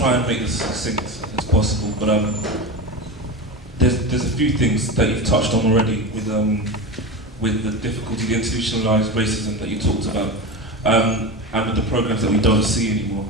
try and make this as succinct as possible, but there's a few things that you've touched on already with the difficulty, the institutionalized racism that you talked about, and with the programs that we don't see anymore.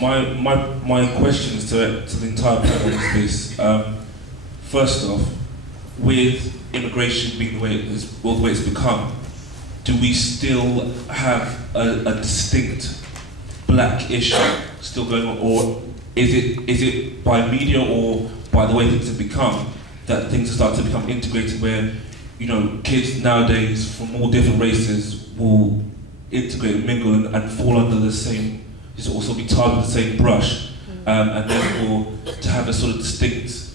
My question is to the entire panel is this. First off, with immigration being the way it is, or the way it's become, do we still have a distinct black issue still going on, or is it by media or by the way things have become that things have started to become integrated, where kids nowadays from all different races will integrate and mingle and fall under the same, just also be tarred with the same brush, and therefore to have a sort of distinct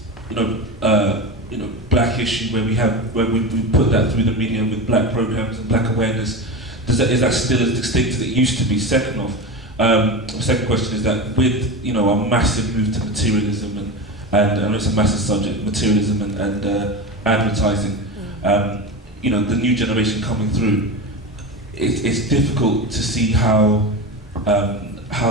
black issue where we put that through the media with black programs and black awareness, is that still as distinct as it used to be? Second off, the second question is that with a massive move to materialism and I know it's a massive subject, materialism and advertising, the new generation coming through, it's difficult to see how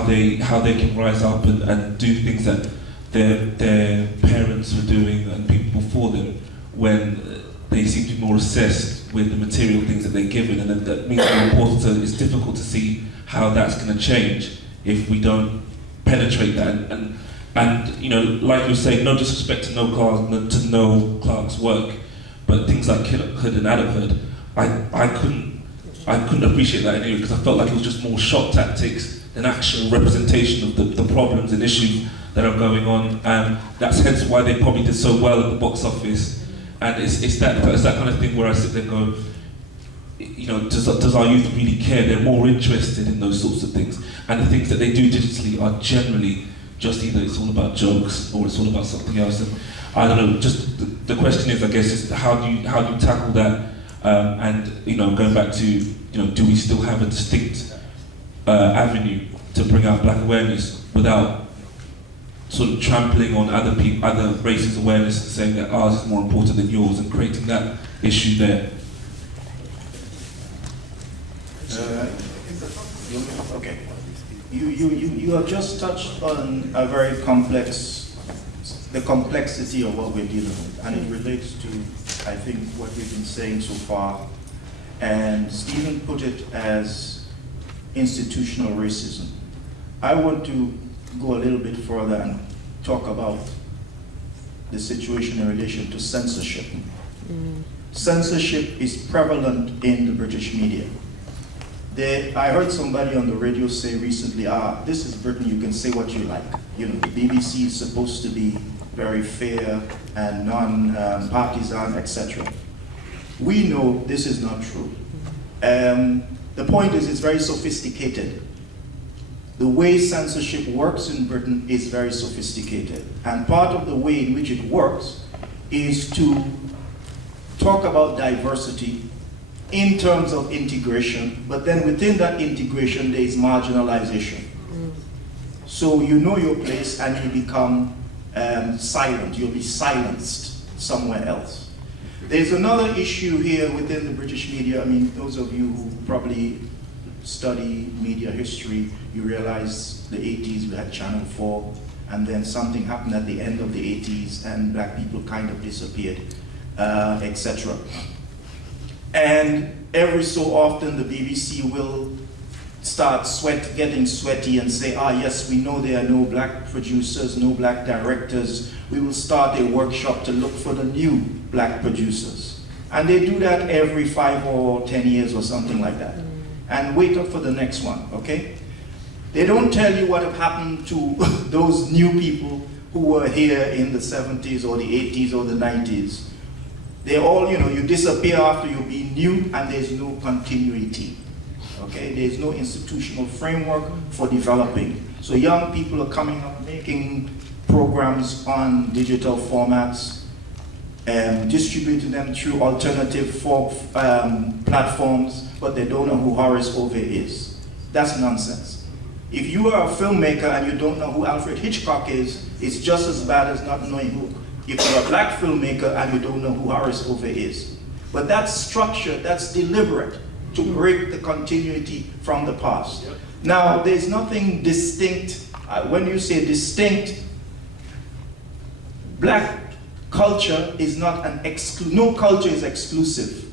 they can rise up and do things that their parents were doing and people before them, when they seem to be more obsessed with the material things that they're given, and that means more important. So it's difficult to see how that's going to change if we don't penetrate that. And like you were saying, no disrespect to Noel Clarke's work, but things like Kidhood and Adamhood, I couldn't appreciate that anyway, because I felt like it was just more shock tactics than actual representation of the problems and issues that are going on, and that's hence why they probably did so well at the box office. And it's that kind of thing where I sit there and go, does our youth really care? They're more interested in those sorts of things, and the things that they do digitally are generally just either it's all about jokes or it's all about something else. And I don't know. Just the question is, I guess, is how do you tackle that? And going back to do we still have a distinct avenue to bring out black awareness without sort of trampling on other races' awareness and saying that ours is more important than yours, and creating that issue there? Okay. You have just touched on a very the complexity of what we're dealing with, and it relates to, I think, what we've been saying so far. And Stephen put it as institutional racism. I want to go a little bit further and talk about the situation in relation to censorship. Censorship is prevalent in the British media. I heard somebody on the radio say recently, this is Britain, you can say what you like. The BBC is supposed to be very fair and non-partisan, etc. We know this is not true. The point is, it's very sophisticated. The way censorship works in Britain is very sophisticated. And part of the way in which it works is to talk about diversity in terms of integration, but then within that integration there is marginalization. So you know your place and you become silent, you'll be silenced somewhere else. There's another issue here within the British media. I mean, those of you who probably study media history, you realize the 80s we had Channel 4, and then something happened at the end of the 80s and black people kind of disappeared, etc. And every so often the BBC will start getting sweaty and say, yes, we know there are no black producers, no black directors. We will start a workshop to look for the new black producers. And they do that every 5 or 10 years or something like that. And wait up for the next one, okay? They don't tell you what have happened to those new people who were here in the 70s or the 80s or the 90s. They all, you disappear after you be new, and there's no continuity. Okay, there's no institutional framework for developing. So young people are coming up making programs on digital formats, distributing them through alternative platforms, but they don't know who Horace Ove is. That's nonsense. If you are a filmmaker and you don't know who Alfred Hitchcock is, it's just as bad as not knowing who. If you're a black filmmaker and you don't know who Horace Ove is. But that's structured, that's deliberate, to break the continuity from the past. Now, there's nothing distinct when you say distinct, black culture is not an no culture is exclusive.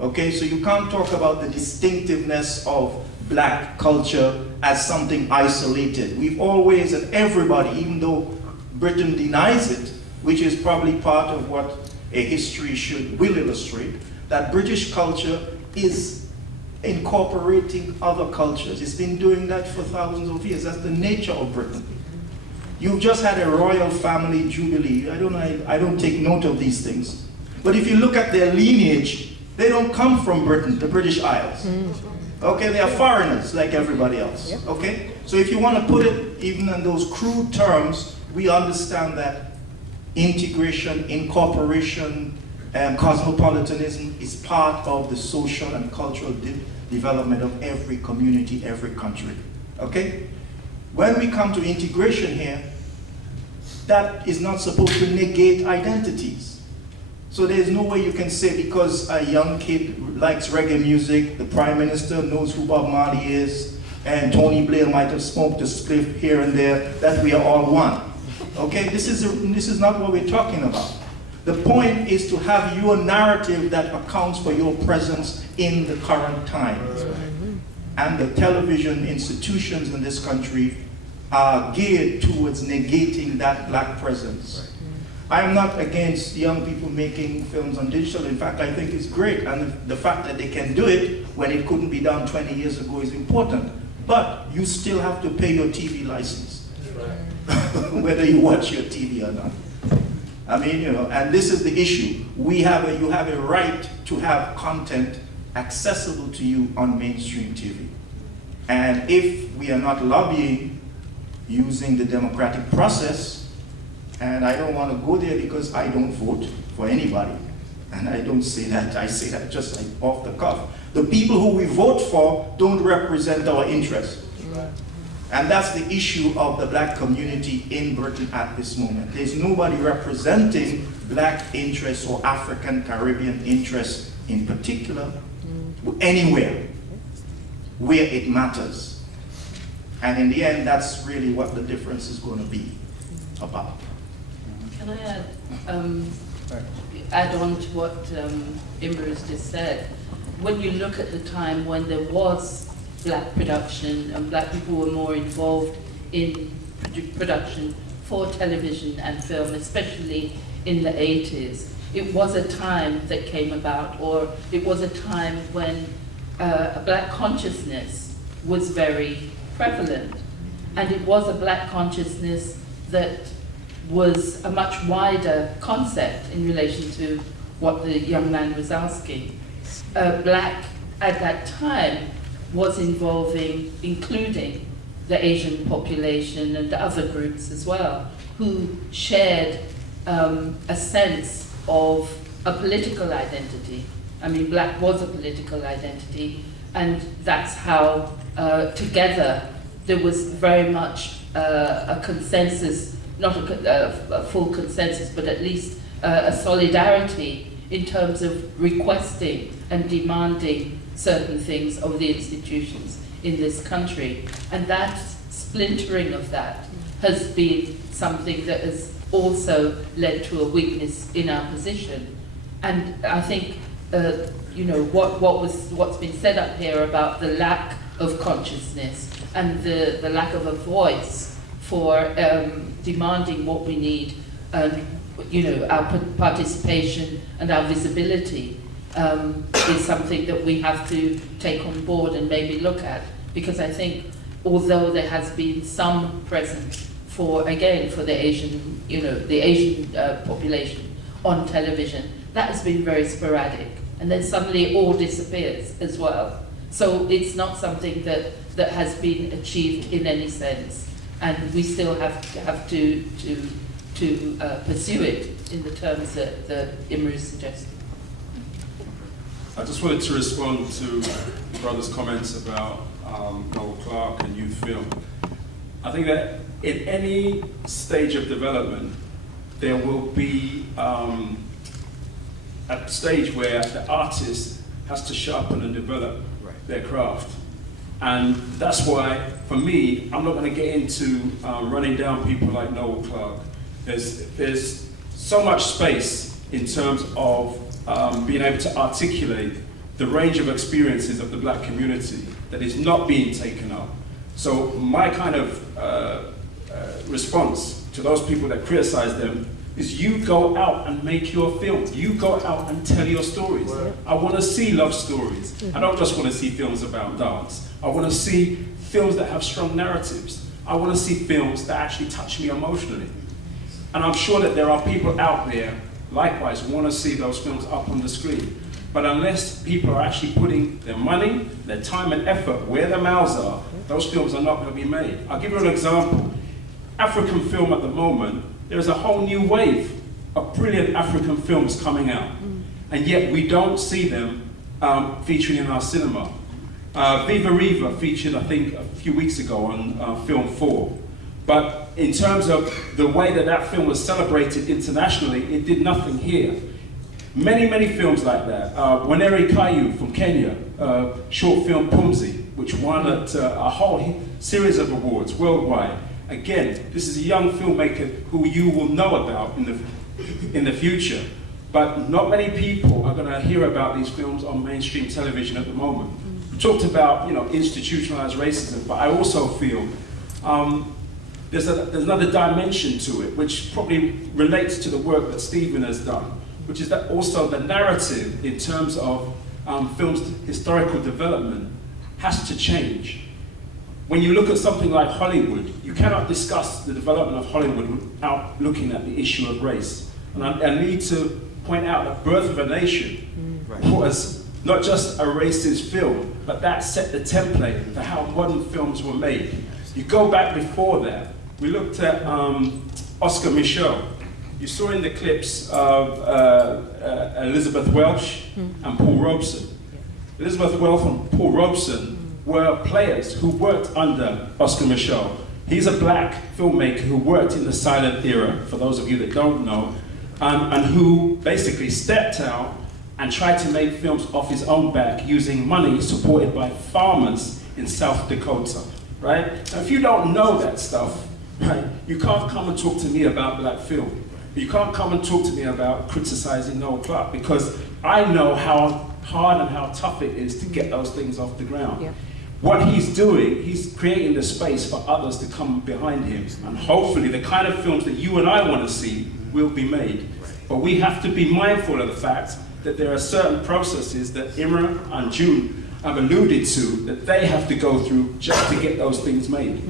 Okay, so you can't talk about the distinctiveness of black culture as something isolated. We've always, and everybody, even though Britain denies it, which is probably part of what a history will illustrate, that British culture is incorporating other cultures. It's been doing that for thousands of years. That's the nature of Britain. You've just had a royal family jubilee. I don't take note of these things. But if you look at their lineage, they don't come from Britain, the British Isles. Okay, they are foreigners like everybody else. Okay? So if you want to put it even in those crude terms, we understand that integration, incorporation, cosmopolitanism is part of the social and cultural development of every community, every country. Okay? When we come to integration here, that is not supposed to negate identities. So there's no way you can say because a young kid likes reggae music, the Prime Minister knows who Bob Marley is, and Tony Blair might have smoked a spliff here and there, that we are all one. Okay, this is not what we're talking about. The point is to have your narrative that accounts for your presence in the current times. And the television institutions in this country are geared towards negating that black presence. I am not against young people making films on digital. In fact, I think it's great. And the fact that they can do it when it couldn't be done 20 years ago is important. But you still have to pay your TV license, whether you watch your TV or not. I mean, you know, and this is the issue. You have a right to have content accessible to you on mainstream TV. And if we are not lobbying using the democratic process, and I don't want to go there because I don't vote for anybody. And I don't say that, I say that just like off the cuff. The people who we vote for don't represent our interests. And that's the issue of the black community in Britain at this moment. There's nobody representing black interests or African Caribbean interests in particular anywhere where it matters. And in the end, that's really what the difference is going to be about. Can I add on to what Imruh has just said? When you look at the time when there was black production and black people were more involved in production for television and film, especially in the 80s, it was a time that came about, or it was a time when a black consciousness was very prevalent. And it was a black consciousness that was a much wider concept in relation to what the young man was asking. Black at that time was including the Asian population and other groups as well, who shared a sense of a political identity. I mean, black was a political identity, and that's how together there was very much a consensus, not a full consensus, but at least a solidarity in terms of requesting and demanding certain things of the institutions in this country. And that splintering of that has been something that has also led to a weakness in our position. And I think, you know, what's been said up here about the lack of consciousness and the lack of a voice for demanding what we need, and you know, our participation and our visibility is something that we have to take on board and maybe look at, because I think although there has been some presence for the Asian, you know, the Asian population on television, that has been very sporadic, and then suddenly it all disappears as well. So it's not something that has been achieved in any sense, and we still have to pursue it in the terms that Imruh suggested. I just wanted to respond to brother's comments about Noel Clarke and youth film. I think that in any stage of development, there will be a stage where the artist has to sharpen and develop their craft. And that's why, for me, I'm not going to get into running down people like Noel Clarke. There's so much space in terms of being able to articulate the range of experiences of the black community that is not being taken up. So my kind of response to those people that criticize them is you go out and make your films. You go out and tell your stories. Right. I want to see love stories. I don't just want to see films about dance. I want to see films that have strong narratives. I want to see films that actually touch me emotionally. And I'm sure that there are people out there, likewise, who want to see those films up on the screen. But unless people are actually putting their money, their time and effort where their mouths are, those films are not going to be made. I'll give you an example. African film at the moment, there's a whole new wave of brilliant African films coming out. And yet we don't see them featuring in our cinema. Viva Riva featured, I think, a few weeks ago on Film 4. But in terms of the way that that film was celebrated internationally, it did nothing here. Many, many films like that. Waneri Kayu from Kenya, short film Pumzi, which won at a whole series of awards worldwide. Again, this is a young filmmaker who you will know about in the future, but not many people are going to hear about these films on mainstream television at the moment. We talked about, institutionalized racism, but I also feel there's another dimension to it, which probably relates to the work that Stephen has done, which is that also the narrative in terms of film's historical development has to change. When you look at something like Hollywood, you cannot discuss the development of Hollywood without looking at the issue of race. And I need to point out that Birth of a Nation was not just a racist film, but that set the template for how modern films were made. You go back before that, we looked at Oscar Micheaux. You saw in the clips of Elizabeth Welch and Paul Robeson. Elizabeth Welch and Paul Robeson were players who worked under Oscar Micheaux. He's a black filmmaker who worked in the silent era, for those of you that don't know, and who basically stepped out and tried to make films off his own back using money supported by farmers in South Dakota, right? Now, if you don't know that stuff, right, you can't come and talk to me about black film. You can't come and talk to me about criticizing Noel Clarke, because I know how hard and how tough it is to get those things off the ground. Yeah. What he's doing, he's creating the space for others to come behind him. And hopefully the kind of films that you and I want to see will be made. But we have to be mindful of the fact that there are certain processes that Imruh and June have alluded to that they have to go through just to get those things made.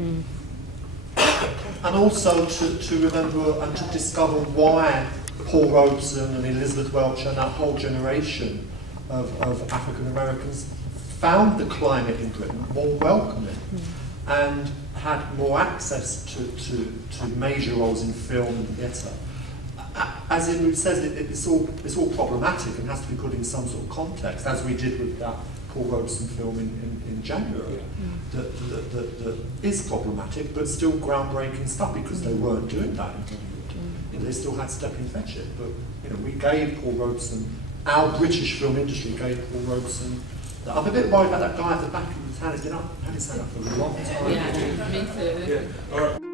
And also to remember and to discover why Paul Robeson and Elizabeth Welch and that whole generation of African Americans found the climate in Britain more welcoming and had more access to major roles in film and theatre. As Imruh says, it's all problematic and has to be put in some sort of context, as we did with that Paul Robeson film in January, that is problematic, but still groundbreaking stuff, because they weren't doing that in Hollywood. They still had step and fetch it, but we gave Paul Robeson, our British film industry gave Paul Robeson. I'm a bit worried about that guy at the back of his hand. He's been up, had his hand up for a long time. Yeah, me too. Yeah. All right.